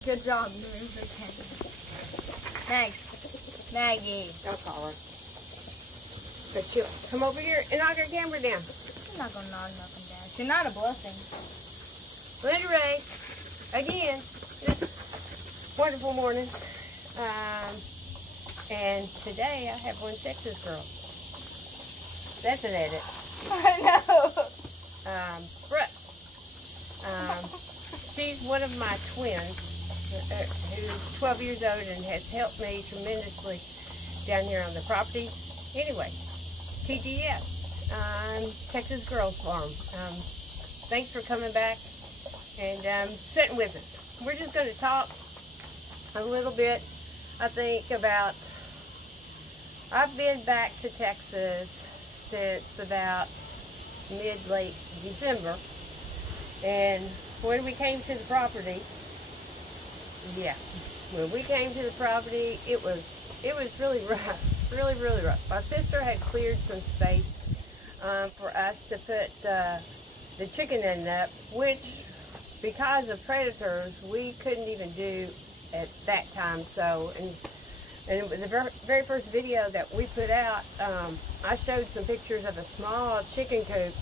Good job, Mr. Thanks, Maggie. I'll call her. But she'll come over here and knock her camera down. I'm not gonna knock nothing down. She's not a blessing. Linda Ray, again, this wonderful morning. And today I have one Texas girl. That's an edit. I know. Brooke. She's one of my twins, who's 12 years old and has helped me tremendously down here on the property. Anyway, TGF, Texas Girls Farm. Thanks for coming back and sitting with us. We're just going to talk a little bit, I think, about, I've been back to Texas since about mid-late December, and when we came to the property, when we came to the property, it was really rough, really rough. My sister had cleared some space for us to put the chicken in up, which, because of predators, we couldn't even do at that time. So, and the very first video that we put out, I showed some pictures of a small chicken coop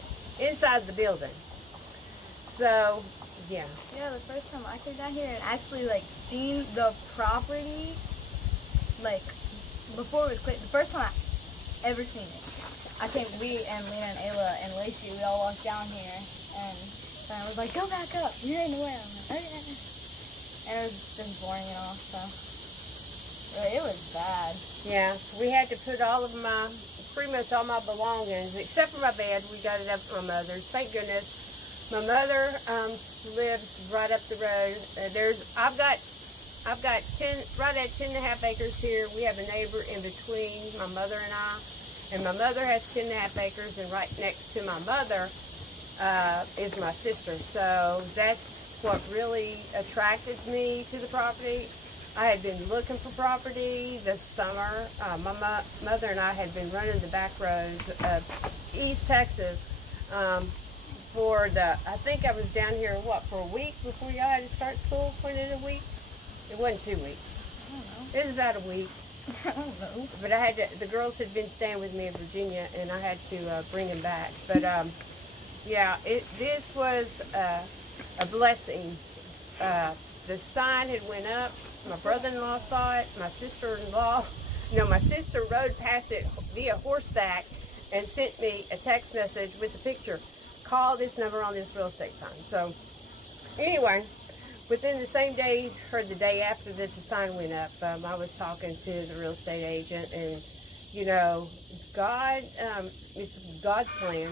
inside the building. So, yeah. Yeah, the first time I came down here and actually, like, seen the property, like, before it was clear, the first time I ever seen it. We and Lena and Ayla and Lacey, we all walked down here, and I was like, go back up, you're in the way. I'm like, okay. And it was just boring and all, so. It was bad. Yeah, we had to put all of my, pretty much all my belongings, except for my bed. We got it up to my mother's. Thank goodness. My mother lives right up the road. I've got right at 10.5 acres here. We have a neighbor in between my mother and my mother has 10.5 acres, and right next to my mother is my sister. So that's what really attracted me to the property. I had been looking for property this summer. My mother and I had been running the back roads of East Texas I think I was down here, for a week before y'all had to start school? Was it a week? It wasn't 2 weeks. I don't know. It was about a week. I don't know. But the girls had been staying with me in Virginia, and I had to bring them back. But, yeah, this was a blessing. The sign had went up. My brother-in-law saw it. My sister-in-law, my sister rode past it via horseback and sent me a text message with a picture. Call this number on this real estate sign. So, anyway, within the same day, or the day after that the sign went up, I was talking to the real estate agent, and, God, it's God's plan.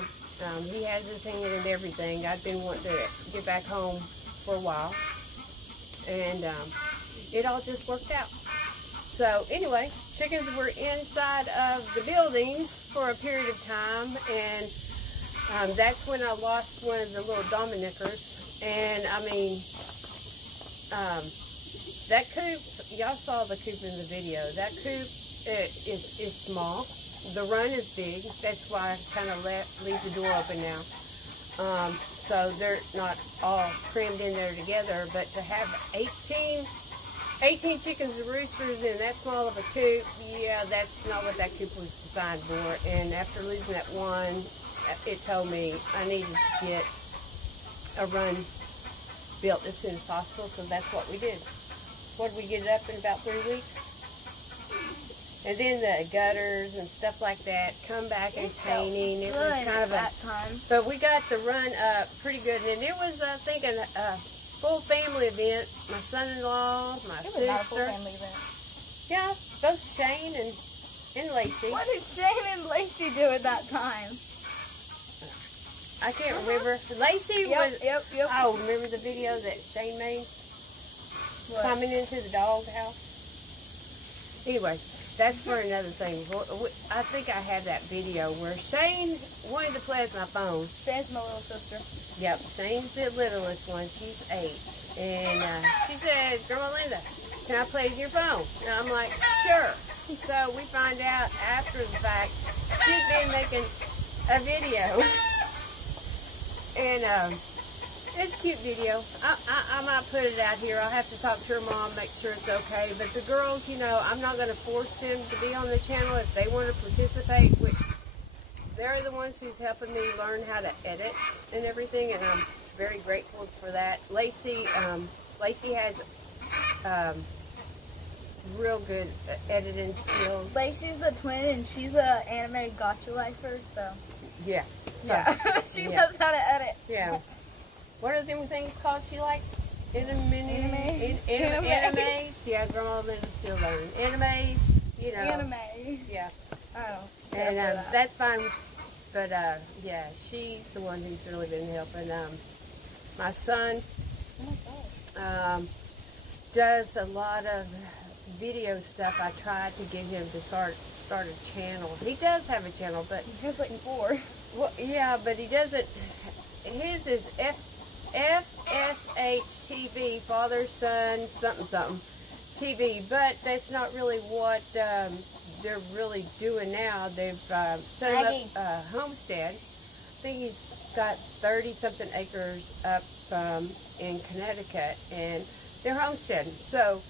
He has his hand in everything. I've been wanting to get back home for a while, and it all just worked out. So, anyway, chickens were inside of the building for a period of time, and that's when I lost one of the little Dominickers. And I mean, that coop, y'all saw the coop in the video. That coop is small. The run is big. That's why I kind of leave the door open now. So they're not all crammed in there together. But to have 18 chickens and roosters in that small of a coop, yeah, that's not what that coop was designed for. And after losing that one, it told me I needed to get a run built as soon as possible, so that's what we did. What did we get it up in about 3 weeks? And then the gutters and stuff like that come back and painting. It was kind of that time. But we got the run up pretty good, and it was, I think, a full family event. My son-in-law, my sister. It was not a full family event. Yeah, both Shane and Lacey. What did Shane and Lacey do at that time? I can't remember. Lacey was. Yep. Oh, remember the video that Shane made? What? Coming into the dog house. Anyway, that's for another thing. I think I have that video where Shane wanted to play with my phone. Shane's my little sister. Yep, Shane's the littlest one. She's 8. And she said, Grandma Linda, can I play with your phone? And I'm like, sure. So we find out after the fact she'd been making a video. And It's a cute video. I might put it out here. I'll have to talk to her mom, make sure it's okay. But the girls, you know, I'm not going to force them to be on the channel if they want to participate, which they're the ones who's helping me learn how to edit and everything, and I'm very grateful for that. Lacey has real good editing skills. Lacey's the twin, and she's a anime gotcha lifer, so. Yeah. Yeah. She knows how to edit. Yeah. What are them things called she likes? Animes? Yeah, Grandma Linda's still learning. Animes, you know. Anime. Yeah. Oh. And that's fine. But, yeah, she's the one who's really been helping. My son does a lot of video stuff. I tried to get him to start a channel. He does have a channel, but... He has like 4. Well, yeah, but he doesn't... His is FSH TV, Father, Son, something TV, but that's not really what they're really doing now. They've set up a homestead. I think he's got 30-something acres up in Connecticut, and they're homesteading. So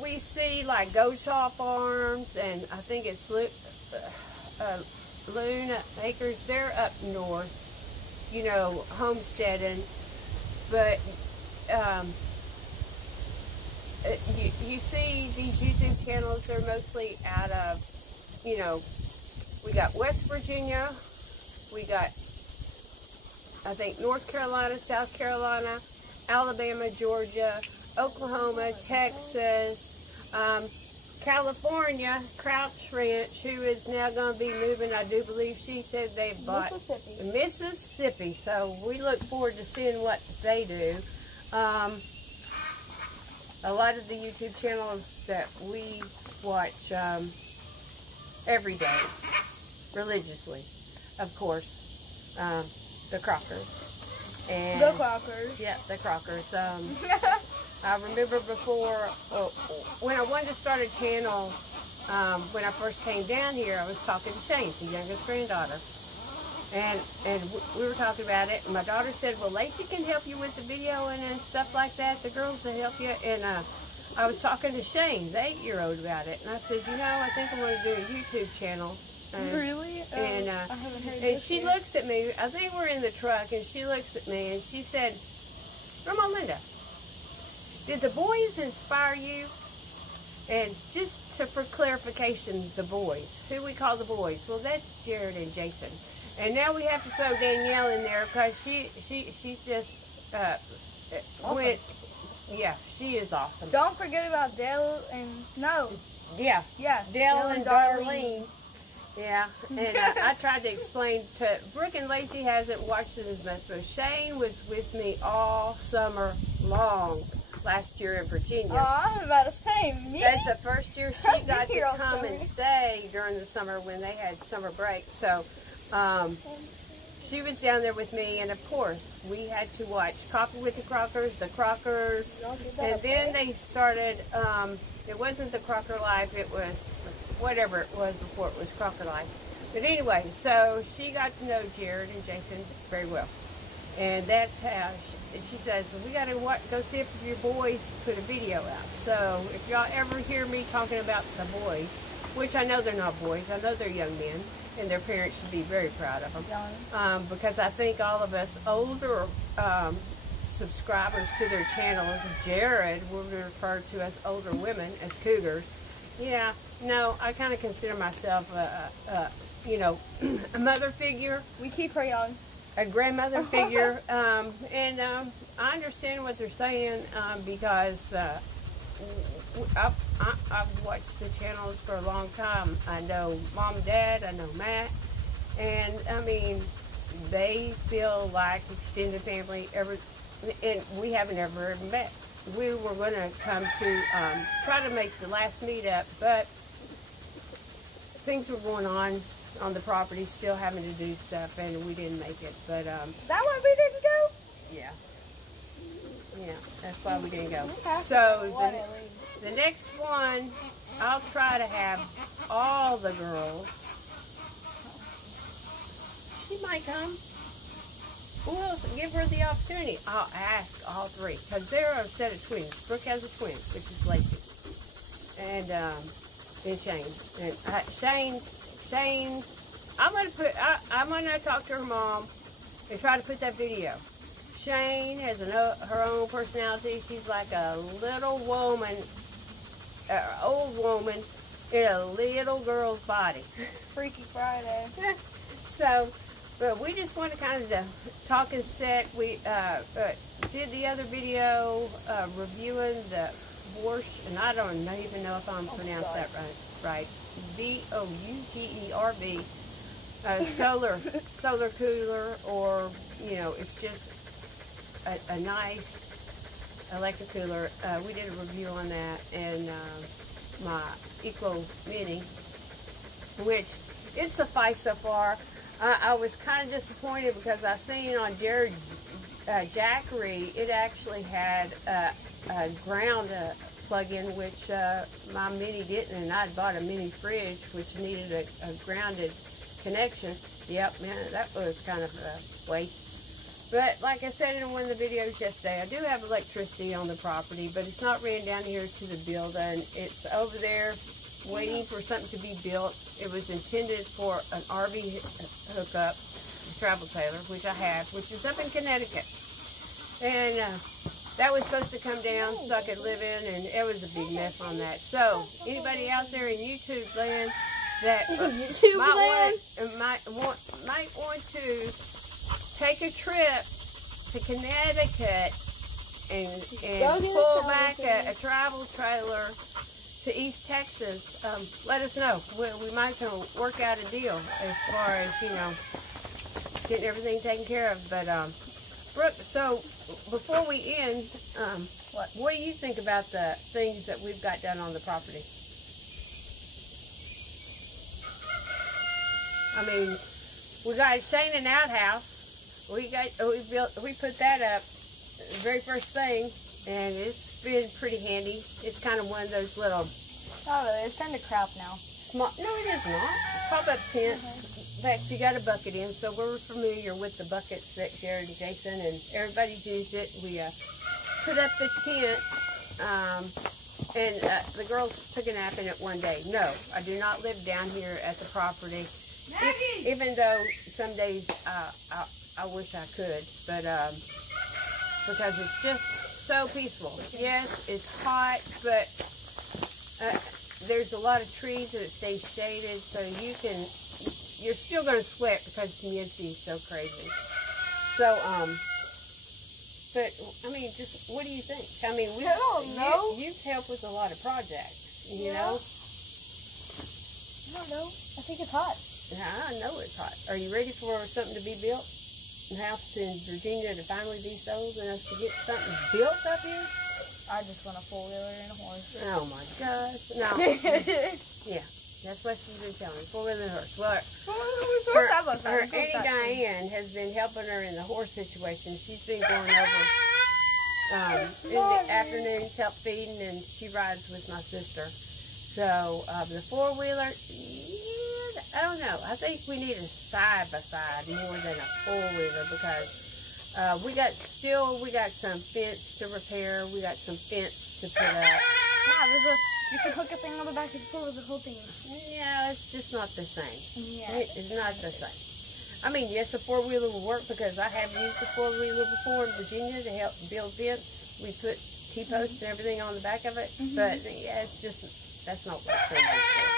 we see like Goshaw Farms, and I think it's Luna Acres. They're up north, you know, homesteading, but you see these YouTube channels, they're mostly out of, you know, we got West Virginia, we got, I think, North Carolina, South Carolina, Alabama, Georgia, Oklahoma, Texas, California, Crouch Ranch, who is now going to be moving. I do believe she said they bought Mississippi. So we look forward to seeing what they do. A lot of the YouTube channels that we watch every day, religiously, of course, the Crockers. And the Crockers. Yeah, the Crockers. I remember before, when I wanted to start a channel, when I first came down here, I was talking to Shane, the youngest granddaughter. And we were talking about it, and my daughter said, well, Lacey can help you with the video and stuff like that. The girls will help you. And I was talking to Shane, the 8-year-old, about it. And I said, you know, I think I want to do a YouTube channel. Really? And, I haven't heard and this she yet. looks at me. I think we're in the truck, and she looks at me, and she said, Grandma Linda, did the boys inspire you? And just for clarification, the boys. Who we call the boys? Well, that's Jared and Jason. And now we have to throw Danielle in there because she's just awesome. went. Yeah, she is awesome. Don't forget about Dale and Yeah, Dale and Darlene. Yeah, and I tried to explain to Brooke, and Lacey hasn't watched it as much, but Shane was with me all summer long last year in Virginia. Oh, I'm about to say, me? That's the first year she got to come and stay during the summer when they had summer break. So she was down there with me, and of course we had to watch Coffee with the Crockers, and then they started, it wasn't the Crocker Life, it was whatever it was before it was Crocker Life. But anyway, so she got to know Jared and Jason very well. And that's how she says, well, we got to go see if your boys put a video out. So if y'all ever hear me talking about the boys, which I know they're not boys, I know they're young men, and their parents should be very proud of them. Because I think all of us older subscribers to their channels, Jared will refer to us older women as cougars. Yeah, no, I kind of consider myself you know, a mother figure. We keep her young. A grandmother figure, and I understand what they're saying because I've watched the channels for a long time. I know Mom and Dad, I know Matt, and I mean, they feel like extended family. And we haven't ever met. We were going to come to try to make the last meetup, but things were going on the property, still having to do stuff, and we didn't make it. But is that why we didn't go? Yeah, that's why we didn't go. So the next one, I'll try to have all the girls. She might come. We'll give her the opportunity. I'll ask all three, because they're a set of twins. Brooke has a twin, which is Lacey, and Shane. And Shane, I'm gonna talk to her mom and try to put that video. Shane has her own personality. She's like a little woman, old woman in a little girl's body. Freaky Friday. So, but we just want to kind of talk and set. We did the other video reviewing the horse, and I don't even know if I'm pronounced that right. Bougerb, solar cooler, or it's just a nice electric cooler. We did a review on that, and my Eco Mini, which it sufficed so far. I was kind of disappointed because I seen on Jared's Jackery, it actually had a ground plug-in, which my Mini didn't, and I'd bought a mini fridge, which needed a grounded connection. Yep, man, that was kind of a waste. But like I said in one of the videos yesterday, I do have electricity on the property, but it's not ran down here to the building. It's over there waiting for something to be built. It was intended for an RV hookup, a travel trailer, which I have, which is up in Connecticut. And that was supposed to come down so I could live in, and it was a big mess on that. So, anybody out there in YouTube land that might want to take a trip to Connecticut and pull back a travel trailer to East Texas, let us know. We might work out a deal as far as, getting everything taken care of. But, Brooke, so before we end, what do you think about the things that we've got done on the property? I mean, we got a Shane and outhouse. We put that up the very first thing, and it's been pretty handy. It's kind of one of those little... Not really. It's turned to crap now. Small. No, it is not. Pop-up tents. In fact, you got a bucket in, so we're familiar with the buckets that Jared and Jason and everybody's used it. We put up the tent, and the girls took a nap in it one day. No, I do not live down here at the property. Even though some days I wish I could, but because it's just so peaceful. Yes, it's hot, but there's a lot of trees that stay shaded, so you're still going to sweat because the humidity is so crazy. So, but I mean, just what do you think? I mean, I don't know. You've helped with a lot of projects, you know. I don't know. I think it's hot. Yeah, I know it's hot. Are you ready for something to be built? A house in Virginia to finally be sold and us to get something built up here? I just want a four-wheeler and a horse. Oh my gosh. No. Yeah, that's what she's been telling me. Four-wheeler and a horse. Well, her Auntie Diane has been helping her in the horse situation. She's been going over in the afternoons, help feeding, and she rides with my sister. So, the four-wheeler, I don't know. I think we need a side-by-side more than a four-wheeler because we got some fence to repair. We got some fence to put up. Yeah, you can hook a thing on the back and pull the whole thing. Yeah, it's just not the same. Yeah. It's not the same. I mean, yes, a four-wheeler will work because I have used a four-wheeler before in Virginia to help build fence. We put T-posts and everything on the back of it. But, yeah, that's not what they're made for.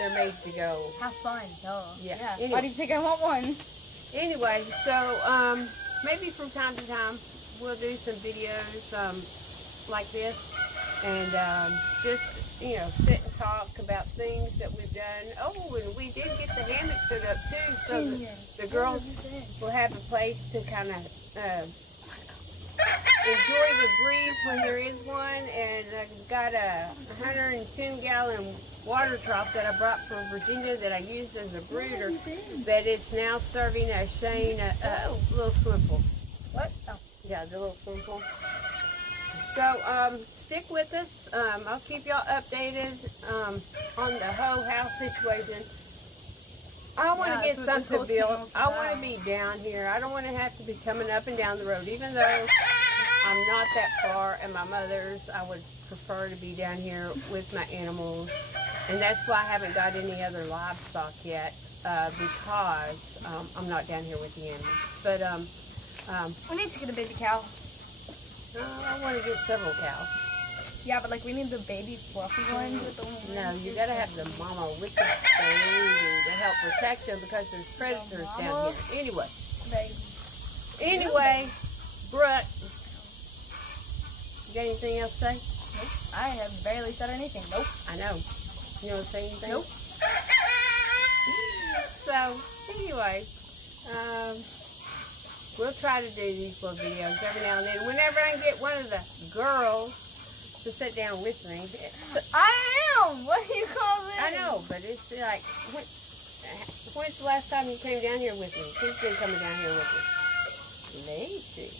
They're made to go... Have fun, duh. Yeah. Anyway. Why do you think I want one? Anyway, so, maybe from time to time, we'll do some videos like this. And just, sit and talk about things that we've done. Oh, and we did get the hammock put up, too. So the girls will have a place to kind of enjoy the breeze when there is one. And I've got a 110-gallon water trough that I brought from Virginia that I used as a brooder, that it's now serving as Shane a little swim pool. What? Oh, yeah, the little swim pool. So, stick with us. I'll keep y'all updated on the whole house situation. I want to get that's what this something whole built. channel's I want to about. be down here. I don't want to have to be coming up and down the road, even though I'm not that far. And my mother's, I would prefer to be down here with my animals, and that's why I haven't got any other livestock yet, because I'm not down here with the animals. But We need to get a baby cow. I want to get several cows. Yeah, but like we need the baby fluffy ones with the wings. No, you gotta have the mama with the baby to help protect them because there's predators down here. Anyway, Brooke, you got anything else to say? Nope. I have barely said anything. Nope. I know. You don't say anything? Nope. So, anyway, we'll try to do these little videos every now and then. Whenever I can get one of the girls to sit down with me. I am! What do you call this? I know, but it's like, when's the last time you came down here with me? Who's been coming down here with me? Lacey.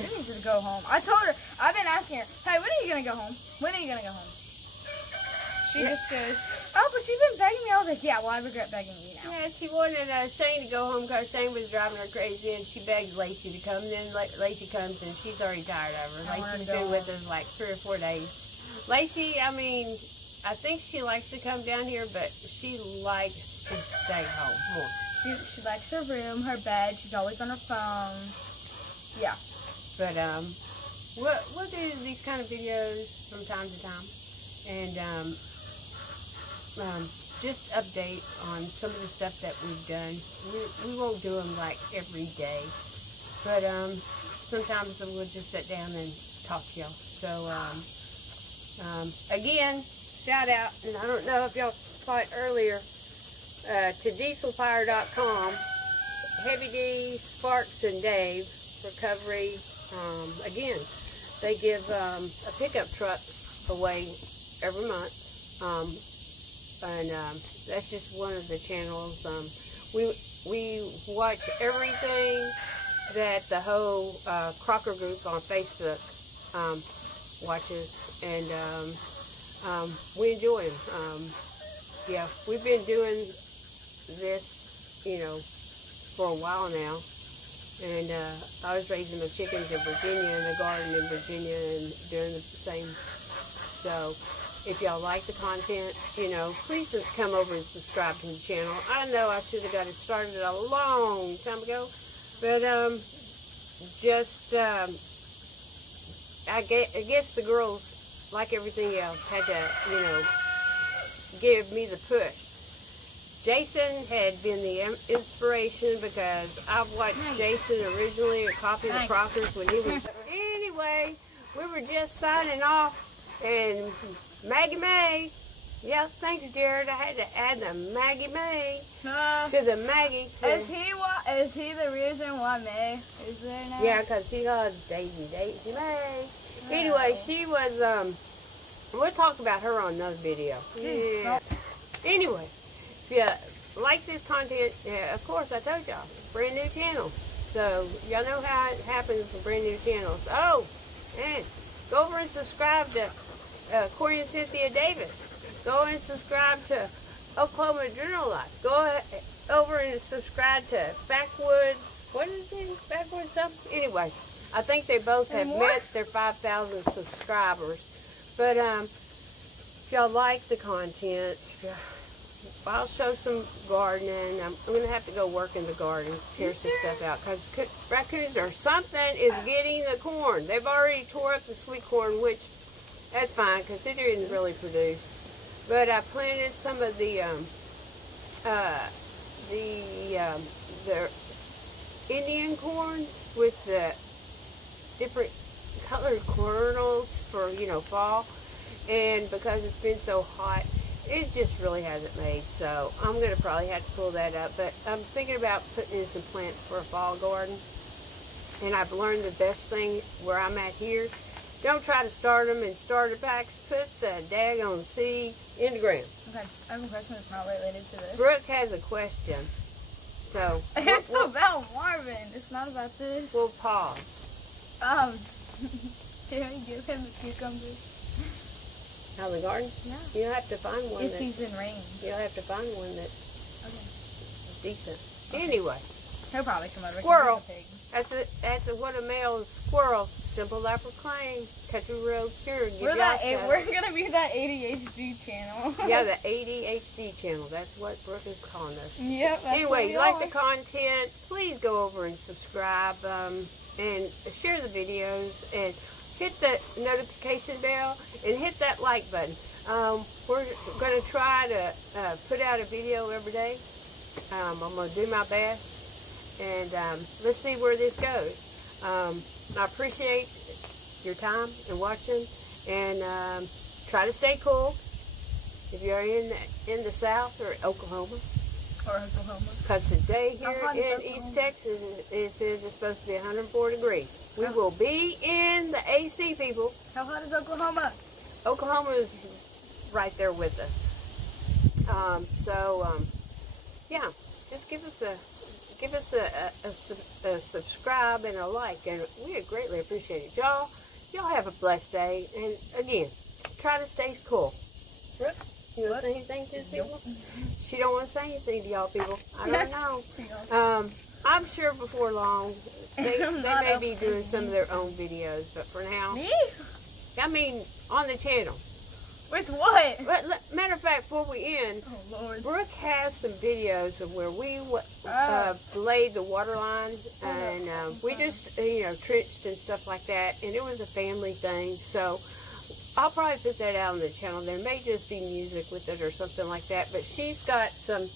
She needs to go home. I told her, I've been asking her, hey, when are you going to go home? When are you going to go home? She just goes, oh, but you've been begging me. I was like, yeah, well, I regret begging you now. Yeah, she wanted Shane to go home because Shane was driving her crazy, and she begged Lacey to come. And then Lacey comes, and she's already tired of her. Lacey's been with us like 3 or 4 days. Lacey, I mean, I think she likes to come down here, but she likes to stay home more. She likes her room, her bed. She's always on her phone. Yeah. But we'll do these kind of videos from time to time, and just update on some of the stuff that we've done. We won't do them like every day, but sometimes we'll just sit down and talk to y'all. So again, shout out, and I don't know if y'all saw it earlier, to dieselfire.com, Heavy D, Sparks, and Dave Recovery. Again, they give a pickup truck away every month. And that's just one of the channels. We watch everything that the whole Crocker group on Facebook watches, and we enjoy them. Yeah, we've been doing this, for a while now. And I was raising the chickens in Virginia, in the garden in Virginia, and doing the same. So if y'all like the content, please just come over and subscribe to the channel. I know I should have got it started a long time ago, but I guess the girls, like everything else, had to, give me the push. Jason had been the inspiration because I've watched Jason originally at Coffee the Crockers when he was... Anyway, we were just signing off, and Maggie May. Yeah, thanks, Jared. I had to add the Maggie May to the Maggie. Is he the reason why May is there now? Yeah, because he loves Daisy May. Anyway, she was, we'll talk about her on another video. Yeah. Anyway, if you like this content, of course, I told y'all, brand new channel. So, y'all know how it happens for brand new channels. Oh, and go over and subscribe to Corey and Cynthia Davis. Go and subscribe to Oklahoma Journal Life. Go over and subscribe to Backwoods. What is it? Backwoods something? Anyway, I think they both have met their 5,000 subscribers. But if y'all like the content, I'll show some gardening. I'm going to have to go work in the garden, tear some stuff out, because raccoons or something is getting the corn. They've already tore up the sweet corn, which that's fine because it didn't really produce. But I planted some of the Indian corn with the different colored kernels for fall, and because it's been so hot, it just really hasn't made. So I'm going to probably have to pull that up. But I'm thinking about putting in some plants for a fall garden. And I've learned the best thing where I'm at here. Don't try to start them in starter packs. Put the daggone seed in the ground. Okay, I have a question that's not related to this. Brooke has a question. So it's about Marvin. It's not about this. We'll pause. Can we give him the cucumbers? Out in the garden? Yeah. You'll have to find one. If he's in rain. You'll have to find one that Okay. Decent. Anyway. He'll probably come over. Squirrel. He's a pig. That's what a male is. Squirrel. Simple life proclaim. Country road pure. We're gonna be that ADHD channel. Yeah, the ADHD channel. That's what Brooke is calling us. Yep. Anyway, you like the content, please go over and subscribe and share the videos and hit the notification bell and hit that like button. We're going to try to put out a video every day. I'm going to do my best, and let's see where this goes. I appreciate your time and watching, and try to stay cool if you're in the South or Oklahoma. Because today here in East Texas, it says it's supposed to be 104 degrees. We will be in the AC, people. How hot is Oklahoma? Oklahoma is right there with us. Yeah, just give us a subscribe and a like, and we would greatly appreciate it. Y'all have a blessed day, and again, try to stay cool. You want to say anything to these people? She don't want to say anything to y'all people. I don't know. I'm sure before long they may be doing some of their own videos, but for now, me? I mean, on the channel. With what? But, matter of fact, before we end, oh, Lord. Brooke has some videos of where we laid the water lines, and we just trenched and stuff like that, and it was a family thing. So I'll probably put that out on the channel. There may just be music with it or something like that, but she's got some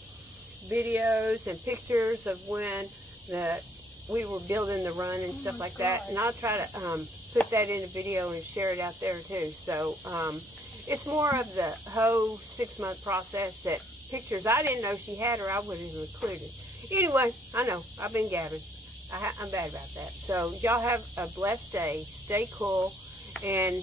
videos and pictures of when we were building the run and stuff like that, and I'll try to put that in a video and share it out there too. So it's more of the whole 6-month process, that pictures I didn't know she had, or I wouldn't have included. Anyway, I know I've been gabbing. I'm bad about that. So y'all have a blessed day. Stay cool, and